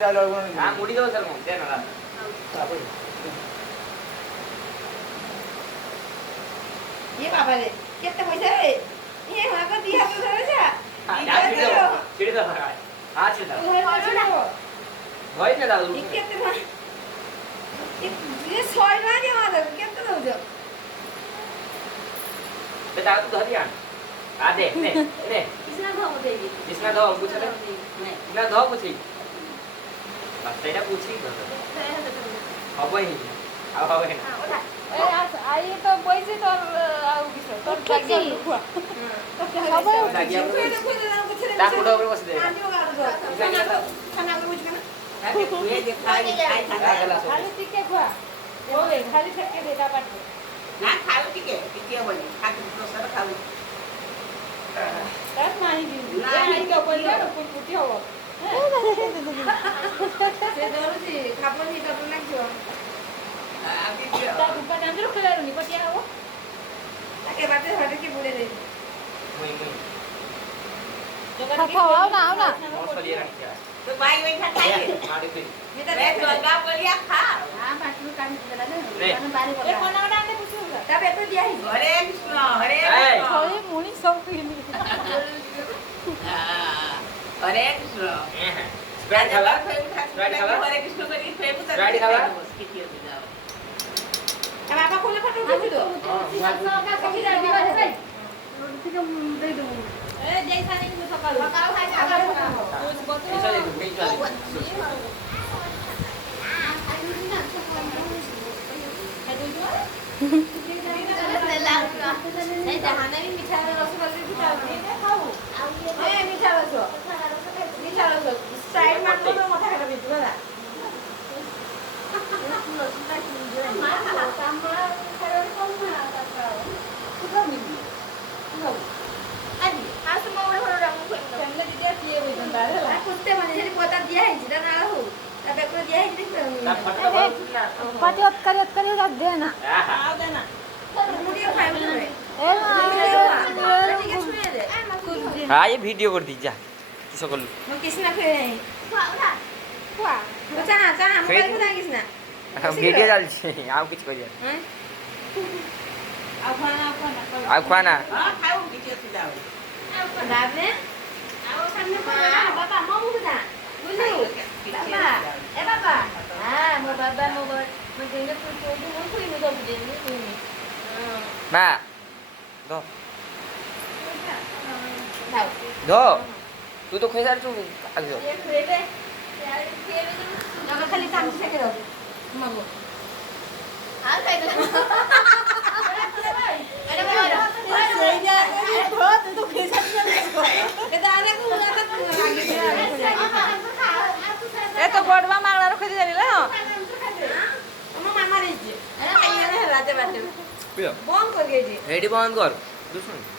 हां मुड़ी दो सर मग दे ना ये बाबा रे कितने पैसा रे ये वहां को दिया तो धरे जा चिड़ी दो हां चिड़ी दो भाई ना दादू ये कितने ये सोई ना के मार कितने दो जो बेटा तू धर यार आ दे ले ले किसना धो देगी किसना धो पूछ ले किसना धो पूछी बस तेरा पूछी तो हबई अब हबई ना आई तो पैसे তোর আউ কিছু তোর জায়গা লুকুয়া সবাই জায়গা তা কুড়ো উপরে বসে দে খানা করে বুঝবে না আরে তুই যে খাই খালি টিকে খোয়া ওই খালি থেকে দেটা পাঠে না খাও টিকে টিকে হই খাতে প্রসাদ খাও তার মাই দিবি না আই তো কইলা কুটি হবো সে ধরছি খাবো নি তো লাগছো আমি তা দুপা দান্দর খোলারো নি পটিয়া হবো তাকে বাটে হাটে কি বুড়ে দে মুই মুই খাওয়াও না আও না মোর সলিয়ে রাখিয়া তো ভাই ওই খাই মারি তুই মেটা রে দে তো গা বলিয়া খা हां बाटलू कान दिला ना रे। कान बारी এ बोला কোনাটা আনতে পুছিলা তা পেটে দিয়া হি হরে কৃষ্ণ হরে এই। কৃষ্ণ সবাই মুনি সব কিনি হরে কৃষ্ণ স্প্রাইট খালা স্প্রাইট খালা হরে কৃষ্ণ করি ফেবু তার স্প্রাইট খালা? কিটি হতে যাও আর বাবা কোলে ফটো উঠেছি তো সবই দাও দিবা ভাই থেকে দেই দেব এ যাই সানি সকাল সকাল খাই খাবার খাবো এইটা দেখো এইটা দেখো এই জাহানে মিঠা রসগোল্লা পিঠা খাও এই মিঠা রস মিঠা রস স্টাইল মারলো তো মাথা খারাপ হয়ে যাবে না মা খালা কামরা খারাপ কম না তাছাড়া তুমি আদি আজ মোর হলো রং কই কেমনে দিতে কি হইছেন তারে আর করতে মানে যদি কথা দিয়া হইছি না হো তবে করে দিয়া হইছি তা ফটো বল না পাটি অতকারি দে না আহা আও দে না মুড়িও খাই বলে এ ঠিক আছে শুনে দে হ্যাঁ ये वीडियो कर दी जा किसो कर लू মই কৃষ্ণা খেয়ে নাই খোয়া চানা চানা মোবাইল কোথায় কৃষ্ণা वीडियो चलছে আর কিছু কই যা হ্যাঁ আফানা আর খোয়া না হ্যাঁ খাও কিটি হতে যাও দাবনে আও সামনে বাবা মামু কোথা বুঝলি বাবা এ বাবা হ্যাঁ মো বাবা মো গেলে তো তো মো কই নো তো বুঝে নি কই নি মা দো দাও দো তুই তো খেয়ে যাচ্ছ আগে এ খেয়ে খালি কাম শেখে দাও মাগো আর খাই দাও আরে বাবা সেই যা এ ধো তুই তো খেছাস না এটা আরে কো লাগা তো আগে এ তো বড়বা মাগলা রখে দিলি না আমার মামা রেজি আরে খাইয়া না রাতে বাটে বন্ধ করে গেছি রেডি বন্ধ কর দুশো